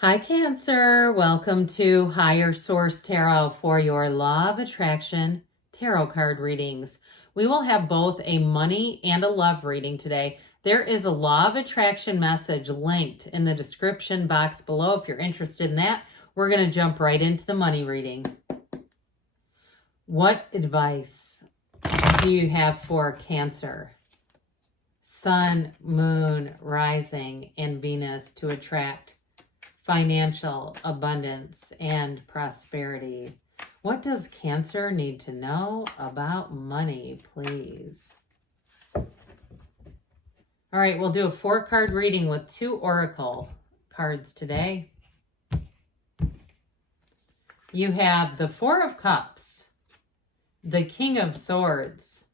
Hi, Cancer. Welcome to Higher Source Tarot for your Law of Attraction tarot card readings. We will have both a money and a love reading today. There is a Law of Attraction message linked in the description box below if you're interested in that. We're going to jump right into the money reading. What advice do you have for Cancer? Sun, Moon, Rising, and Venus to attract financial abundance and prosperity. What does Cancer need to know about money, please? All right, we'll do a 4-card reading with 2 oracle cards today. You have the 4 of Cups, the King of Swords,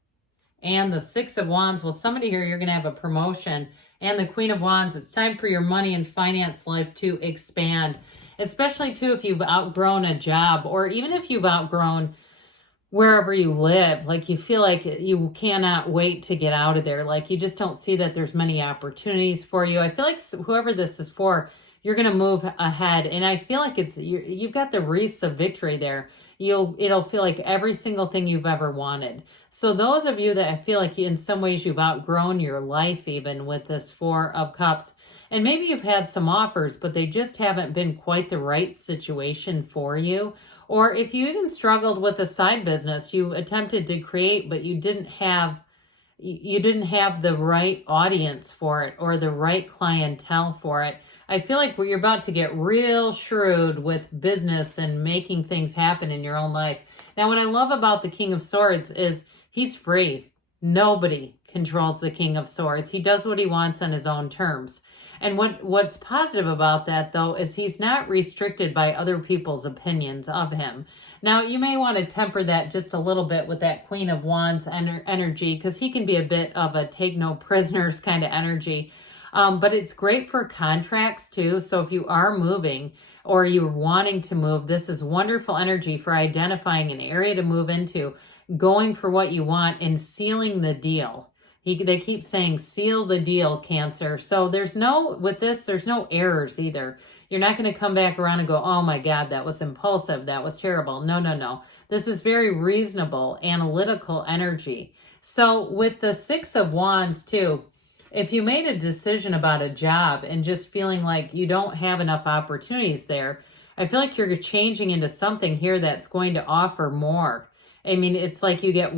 and the 6 of Wands. Well, somebody here, you're going to have a promotion. And the Queen of Wands, it's time for your money and finance life to expand, especially too if you've outgrown a job, or even if you've outgrown wherever you live, like you feel like you cannot wait to get out of there. Like you just don't see that there's many opportunities for you. I feel like whoever this is for, you're going to move ahead. And I feel like you've got the wreaths of victory there. It'll feel like every single thing you've ever wanted. So those of you that I feel like in some ways you've outgrown your life, even with this 4 of Cups, and maybe you've had some offers, but they just haven't been quite the right situation for you. Or if you even struggled with a side business you attempted to create, but you didn't have the right audience for it or the right clientele for it. I feel like you're about to get real shrewd with business and making things happen in your own life. Now, what I love about the King of Swords is he's free. Nobody controls the King of Swords. He does what he wants on his own terms. And what's positive about that, though, is he's not restricted by other people's opinions of him. Now, you may want to temper that just a little bit with that Queen of Wands energy, because he can be a bit of a take no prisoners kind of energy. But it's great for contracts, too. So if you are moving or you're wanting to move, this is wonderful energy for identifying an area to move into, going for what you want, and sealing the deal. They keep saying, seal the deal, Cancer. So there's no errors either. You're not going to come back around and go, oh my God, that was impulsive. That was terrible. No. This is very reasonable, analytical energy. So with the 6 of Wands too, if you made a decision about a job and just feeling like you don't have enough opportunities there, I feel like you're changing into something here that's going to offer more. I mean, it's like you get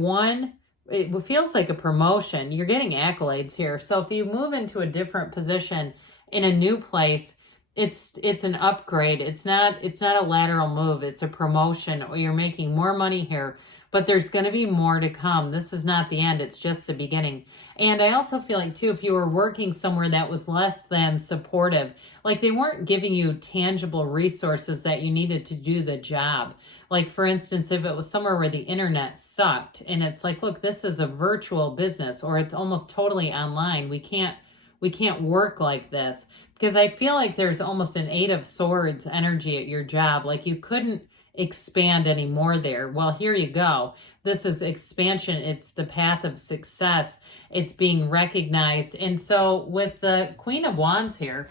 it feels like a promotion. You're getting accolades here. So if you move into a different position in a new place, it's an upgrade. It's not a lateral move. It's a promotion, or you're making more money here, but there's going to be more to come. This is not the end. It's just the beginning. And I also feel like too, if you were working somewhere that was less than supportive, like they weren't giving you tangible resources that you needed to do the job. Like for instance, if it was somewhere where the internet sucked and it's like, look, this is a virtual business, or it's almost totally online. We can't work like this, because I feel like there's almost an 8 of Swords energy at your job. Like you couldn't expand anymore there. Well, here you go. This is expansion. It's the path of success. It's being recognized. And so with the Queen of Wands here,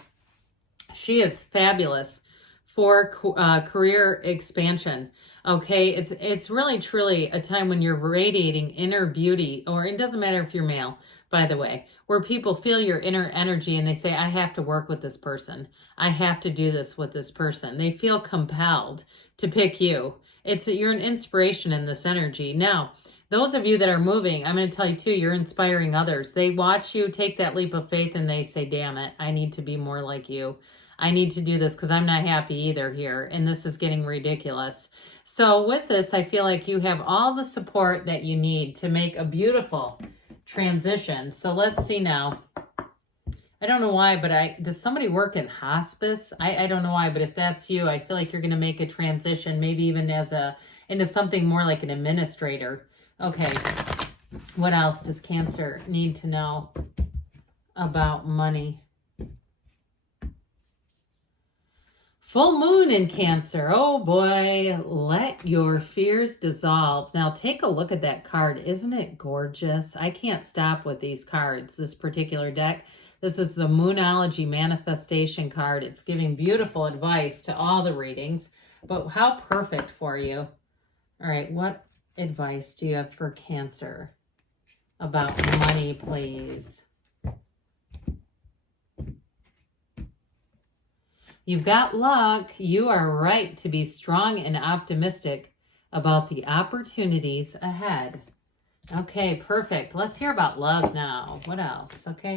she is fabulous for career expansion. Okay, it's really truly a time when you're radiating inner beauty, or it doesn't matter if you're male, by the way, where people feel your inner energy and they say, I have to work with this person. I have to do this with this person. They feel compelled to pick you. You're an inspiration in this energy. Now, those of you that are moving, I'm going to tell you too, you're inspiring others. They watch you take that leap of faith and they say, damn it, I need to be more like you. I need to do this because I'm not happy either here, and this is getting ridiculous. So with this, I feel like you have all the support that you need to make a beautiful transition. So let's see now. I don't know why, but does somebody work in hospice? I don't know why, but if that's you, I feel like you're going to make a transition, maybe even into something more like an administrator. Okay. What else does Cancer need to know about money? Full moon in Cancer. Oh boy, let your fears dissolve. Now take a look at that card. Isn't it gorgeous? I can't stop with these cards, this particular deck. This is the Moonology Manifestation card. It's giving beautiful advice to all the readings, but how perfect for you. All right, what advice do you have for Cancer about money, please? You've got luck. You are right to be strong and optimistic about the opportunities ahead. Okay, perfect. Let's hear about love now. What else? Okay.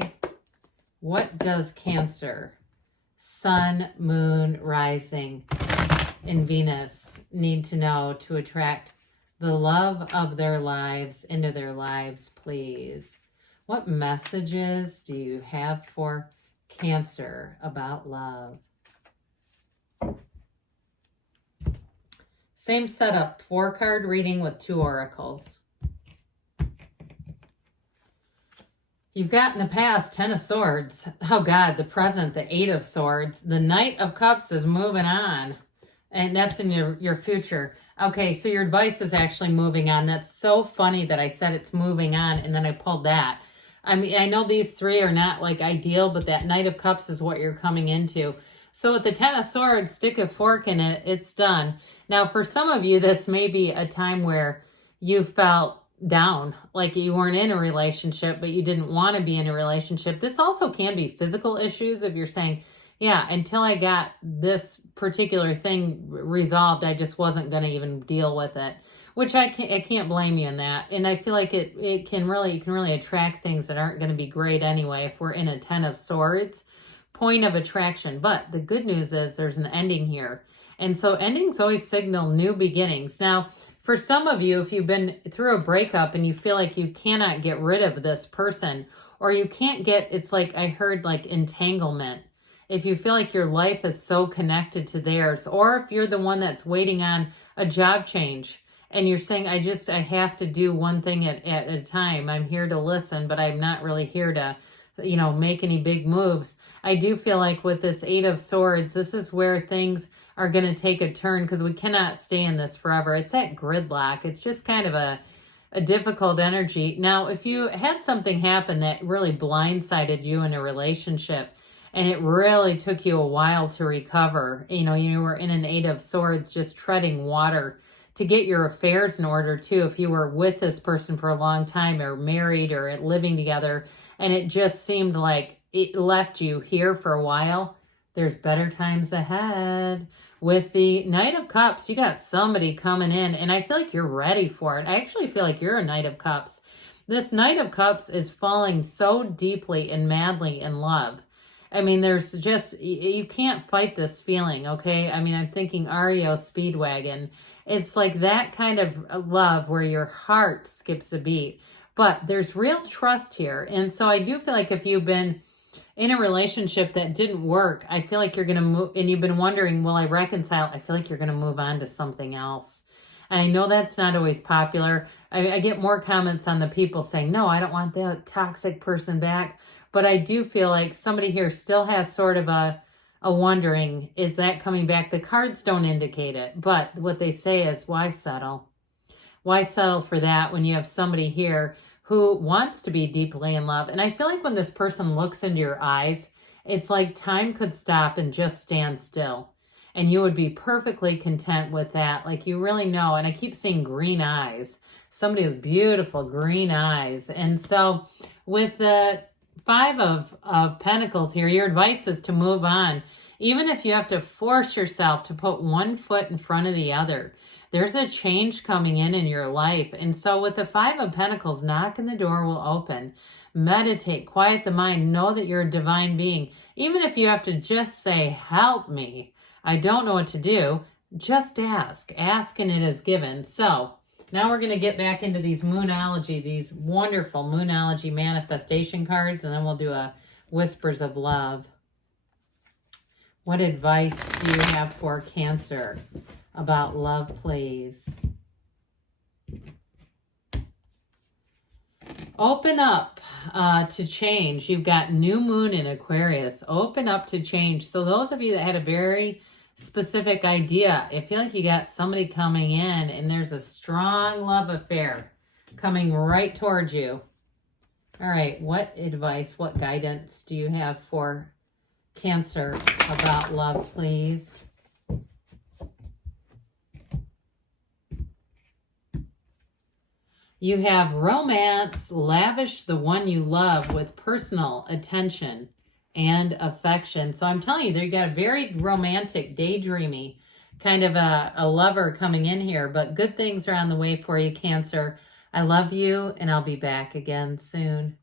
What does Cancer, Sun, Moon, Rising, and Venus need to know to attract the love of their lives into their lives, please? What messages do you have for Cancer about love? Same setup, 4-card reading with 2 oracles. You've got in the past 10 of Swords. Oh God, the present, the 8 of Swords. The Knight of Cups is moving on. And that's in your future. Okay, so your advice is actually moving on. That's so funny that I said it's moving on and then I pulled that. I mean, I know these 3 are not like ideal, but that Knight of Cups is what you're coming into. So with the 10 of Swords, stick a fork in it, it's done. Now, for some of you, this may be a time where you felt down, like you weren't in a relationship, but you didn't want to be in a relationship. This also can be physical issues if you're saying, yeah, until I got this particular thing resolved, I just wasn't going to even deal with it, which I can't blame you in that. And I feel like you can really attract things that aren't going to be great anyway if we're in a 10 of Swords. Point of attraction. But the good news is there's an ending here. And so endings always signal new beginnings. Now, for some of you, if you've been through a breakup and you feel like you cannot get rid of this person, or you can't get, it's like I heard like entanglement. If you feel like your life is so connected to theirs, or if you're the one that's waiting on a job change and you're saying, I have to do one thing at a time. I'm here to listen, but I'm not really here to make any big moves. I do feel like with this 8 of Swords, this is where things are going to take a turn because we cannot stay in this forever. It's that gridlock. It's just kind of a difficult energy. Now, if you had something happen that really blindsided you in a relationship and it really took you a while to recover, you were in an 8 of Swords just treading water to get your affairs in order too. If you were with this person for a long time or married or living together and it just seemed like it left you here for a while, there's better times ahead. With the Knight of Cups, you got somebody coming in and I feel like you're ready for it. I actually feel like you're a Knight of Cups. This Knight of Cups is falling so deeply and madly in love. I mean, there's just, you can't fight this feeling, okay? I mean, I'm thinking REO Speedwagon. It's like that kind of love where your heart skips a beat. But there's real trust here. And so I do feel like if you've been in a relationship that didn't work, I feel like you're going to move, and you've been wondering, will I reconcile? I feel like you're going to move on to something else. And I know that's not always popular. I get more comments on the people saying, no, I don't want that toxic person back. But I do feel like somebody here still has sort of a wondering, is that coming back? The cards don't indicate it. But what they say is, why settle? Why settle for that when you have somebody here who wants to be deeply in love? And I feel like when this person looks into your eyes, it's like time could stop and just stand still. And you would be perfectly content with that. Like you really know. And I keep seeing green eyes. Somebody with beautiful green eyes. And so with the 5 of Pentacles here, your advice is to move on. Even if you have to force yourself to put one foot in front of the other, there's a change coming in your life. And so with the 5 of Pentacles, knock and the door will open. Meditate, quiet the mind, know that you're a divine being. Even if you have to just say, help me, I don't know what to do, just ask. Ask and it is given. So now we're going to get back into these Moonology, these wonderful Moonology manifestation cards, and then we'll do a Whispers of Love. What advice do you have for Cancer about love, please? Open up to change. You've got new moon in Aquarius. Open up to change. So those of you that had a very specific idea, I feel like you got somebody coming in and there's a strong love affair coming right towards you. All right, what advice, what guidance do you have for Cancer about love, please? You have romance. Lavish the one you love with personal attention and affection. So I'm telling you, you got a very romantic, daydreamy kind of a lover coming in here, but good things are on the way for you, Cancer. I love you, and I'll be back again soon.